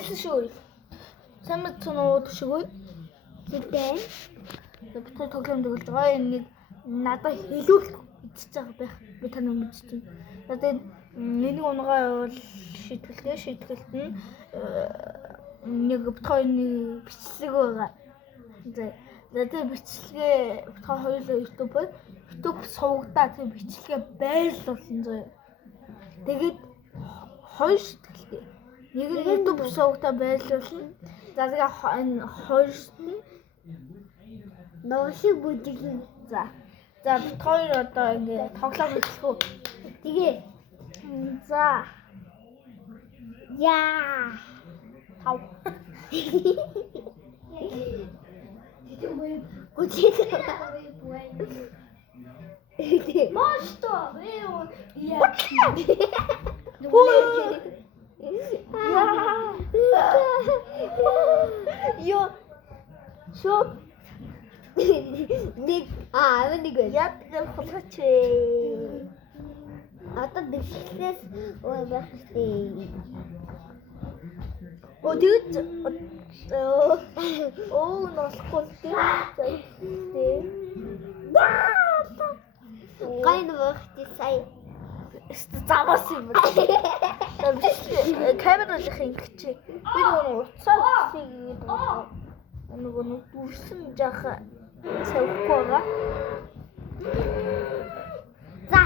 Тэгсэн шүү. Сайн мэдсэн шүү. Тэгтээ. Бид тоглоом тоглож байгаа. Энийг надад хэлүүлэх идчихэж байгаа байх. Би таныг мэдчихэв. Тэгээд нэг унгаа бол шийдгэлт нь нэг битcoin бичлэг байгаа. Тэгээд бичлэгээ битcoin хоёулаа YouTube сувгадаа тэг бичлэгээ байрлуулсан зөө. Тэгээд хоёр шийдгэлтэй. Нэг нь YouTube сувгадаа байрлуулна. За тэгээ энэ хоёр нь Новшиг бүжиглэн. За бит хоёр одоо ингээ тоглоом хийх үү. Тэгээ. За. Яа. Тав. Мошто. Йо. Шо. Нэг нэг Яг хулгаач. одоо дэвшлээс байх штеп. Тэгэж ноосгүй тийм. Гайн багт сая Замаас юм байна. Камерыг ингэж би нөгөө уцаа нөгөө дүрсэн жаахан савхгүй байгаа. за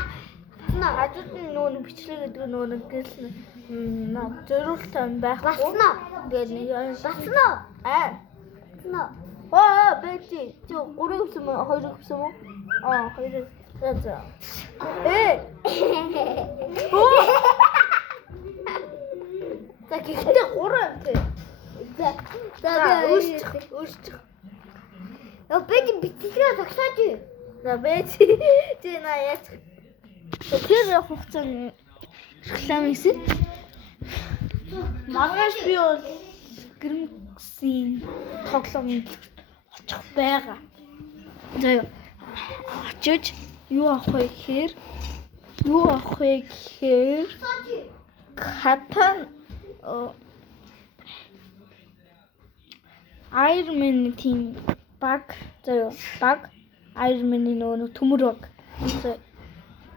Хажууд нь нөгөө бичлэг гэдэг нөгөө гэрэл зориултаа байхгүй. басна. Тэгээд нэг Басна. басна. Бэти. Чи 3 гэсэн мө 2 гэсэн мө? 2. За. За гэхдээ 3 юм тий. За өөрчлөх. Бэти бичлэгээ тогсооч. За бэти. Чи на яач. Тэр хугацаанд реклам хийсэн. Маргааш би бол гэрмсийн тоглоомд очих байгаа. За очиж юу авах вэ гэхээр Катан Iron Man team баг Iron Man-ийн нөгөө төмөр баг.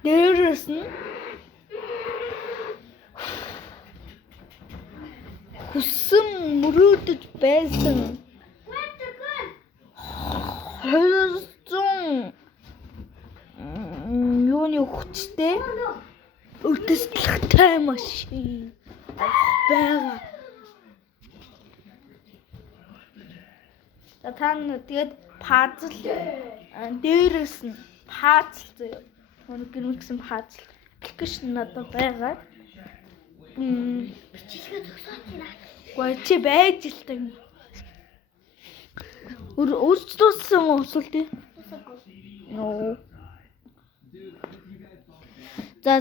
Дээрээс нь хүссэн мөрөөдөж байсан 200 юуны хүчтэй өртөсөлттэй машин байгаа. За та тэгээд пазл дээрээс нь пазл зөө. Гэрмэгсэн пазл аппликейшн надад байгаа. Бичлэгээ тогсооч яа. Гой чи байж л та юм. Өөрчлөсөн юм уу эсвэл тий? Ноо. За.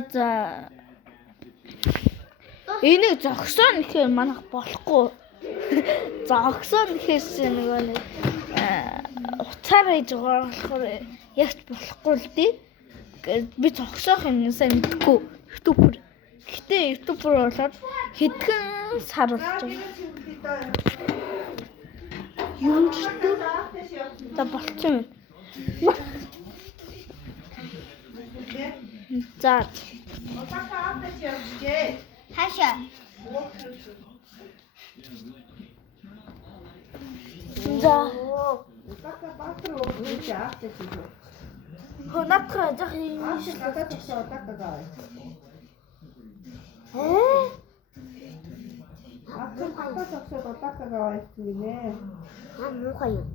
Энийг зогсоо нэхэр манах болохгүй. Зогсоо нэхэрс нөгөө нэг уцаар хийж байгаа болохоор ягч болохгүй л дээ. Би зогсоох юм сайн мэдгүй. YouTube. Гэтэ YouTube болоод хэдхэн сар болж байгаа. Юу ч та болчихсон юм. За. Хаашаа. За. Така баатар өгч аавтай чи. Хонатра жах юм шиг Надад ч така гай. Ахын хатаа зогсоод така гай гинэ. Муухай юм.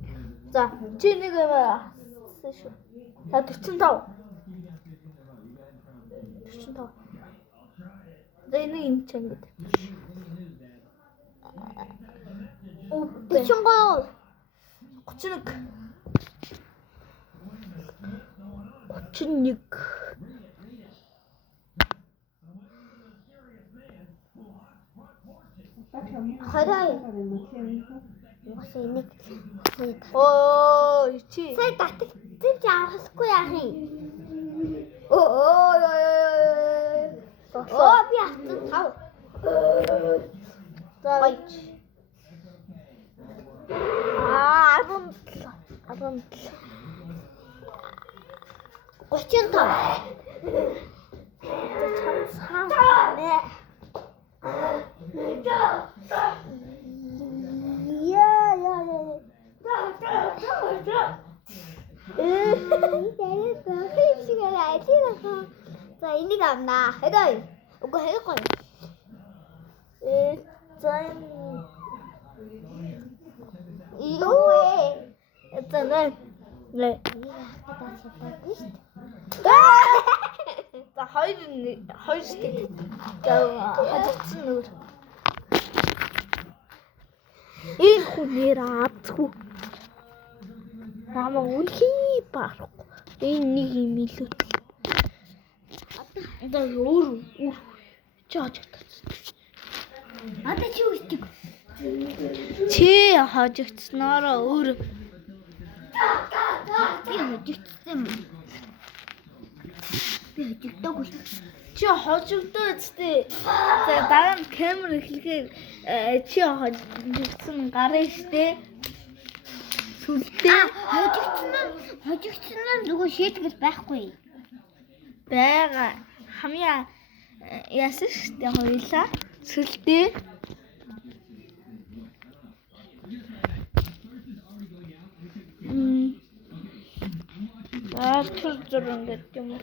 За, чи нэг асуусан шүү. За 45. 45. За энэ ч ингэж. 43. 31. Хараа. Оо, чи. Сая татчих авахгүй яах юм? Би автсан 5. За. 35. 참사네. За энийг авнаа. Хэдэй. Уг хэхгүй. Зэн Юу зэн нэ. За хоёр сте. Хажигдсан нүр. Энэ хүнээр авцгүй. Намаа үнхий барахгүй. Энэ нэг юм илүү. Одоо өөр чааж татсан. Одоо чи үстэг. Чи хожигдсноороо өөр Би хөдөлгдсөн юм. Би хөдөлгдөөгүй. чи хожигдоо үстэй. За дараа нь камер эхлэхээр чи хожигдсан гарын штэ. Сүлдээ Хөдөлгдсөн нь зүгээр шийтгэл байхгүй. байгаа. Хамгийн яасан штэ хоёлаа. Сүлдээ. Тэр зураг гэдэг юм уу?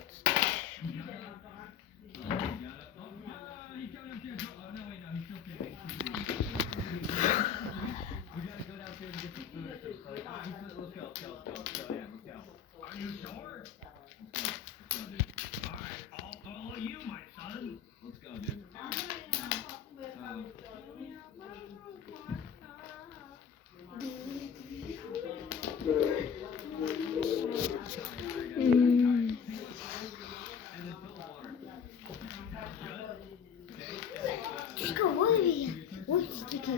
Чико ой. Ой чико.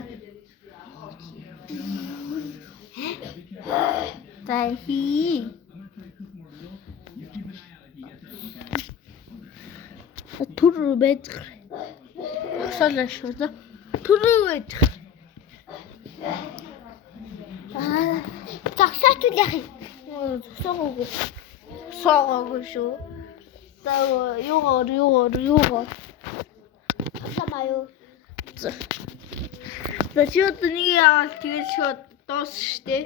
За хий. Түр байж. Асуулаа шүү. Түр байж. Загсаач яах юм? Зогсоогүй. Согоогүй шүү. За юугаар. Самаа юу? За шууд нэг явал тэгэл шууд дуус штэ.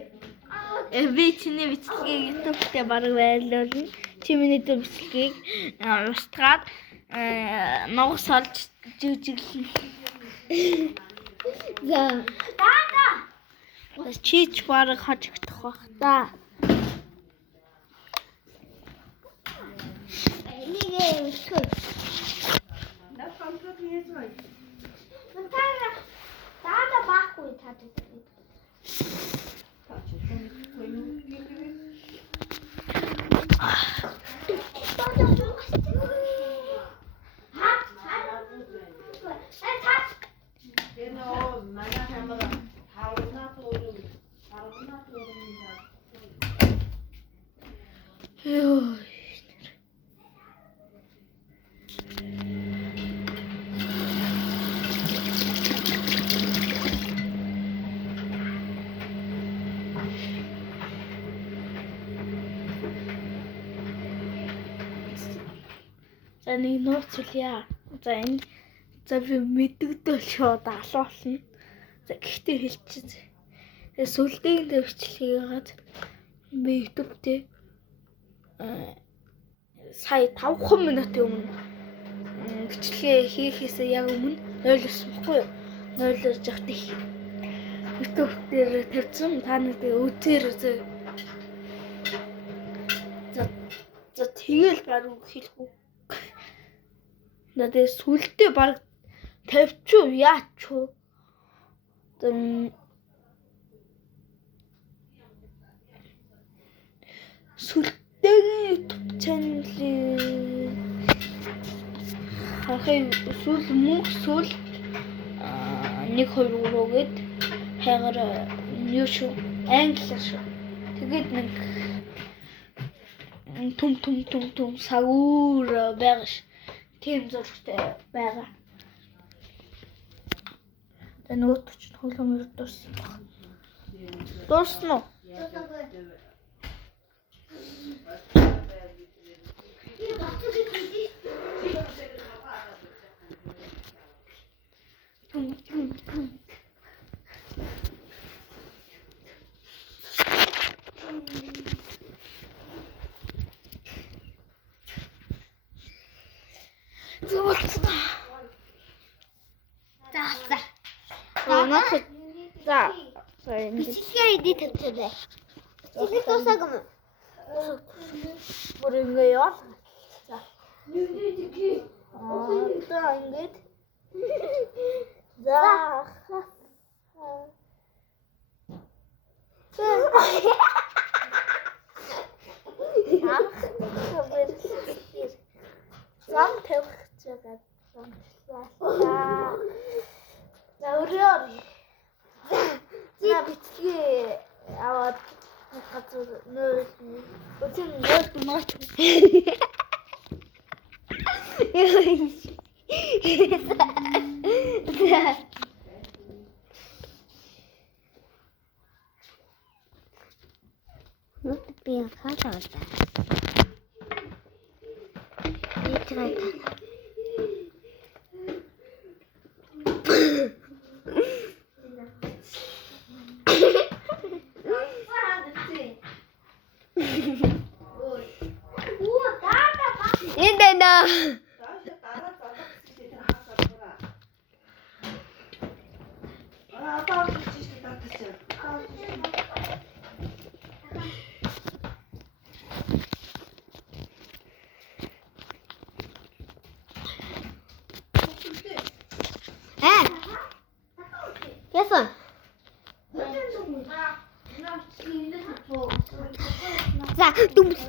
Би чиний бичлэгийг YouTube дээр бараг байлуулна. Чи миний бичлэгийг устгаад ногоос олж жижиглэн. За. Чич бараг хожигдох бах та. Энийг өсгөө. Таа баахгүй таа. Ёо. За нэг нууц үлье. За энэ би мэддэгдэл шууд алуулна. За гэхдээ хэлчихье. Тэгээ сүлдээн дээр бичлэгийг хагаад би YouTube дээр сая 5 минутын өмнө бичлэгээ хийхээсээ яг өмнө 0-9 баггүй юу? 0-9 жахт их. YouTube дээр тавьсан та нар тэгээ үзээрэй. За тэгэл баруун хэлэхгүй. Надад сүлдээ баг тавьчих яач юу? Сүлдээгийн YouTube channel хахын сүл мөнх сүл 1 2 3 гээд хайгаар юу шүү англиар шүү. Тэгээд нэг том сагуур байгаа ш. Тийм зургтай байгаа. За нөгөөт ч хөлөмөр дууссан баг. Дууссан уу? За. За энэ Бичлэгээ идэ тавьчихлаа. Бичлэг дуусаагүй юм. бүр ингэ яваа. За. За ингэж. За. Зам тавих жагаад замчлаа. За өрөө. За бичлэгээ аваад газар нөө өчиг нөөд. Нүд би хатаа. Итрайта. Эндэнэ. Ясан. За, дүмс.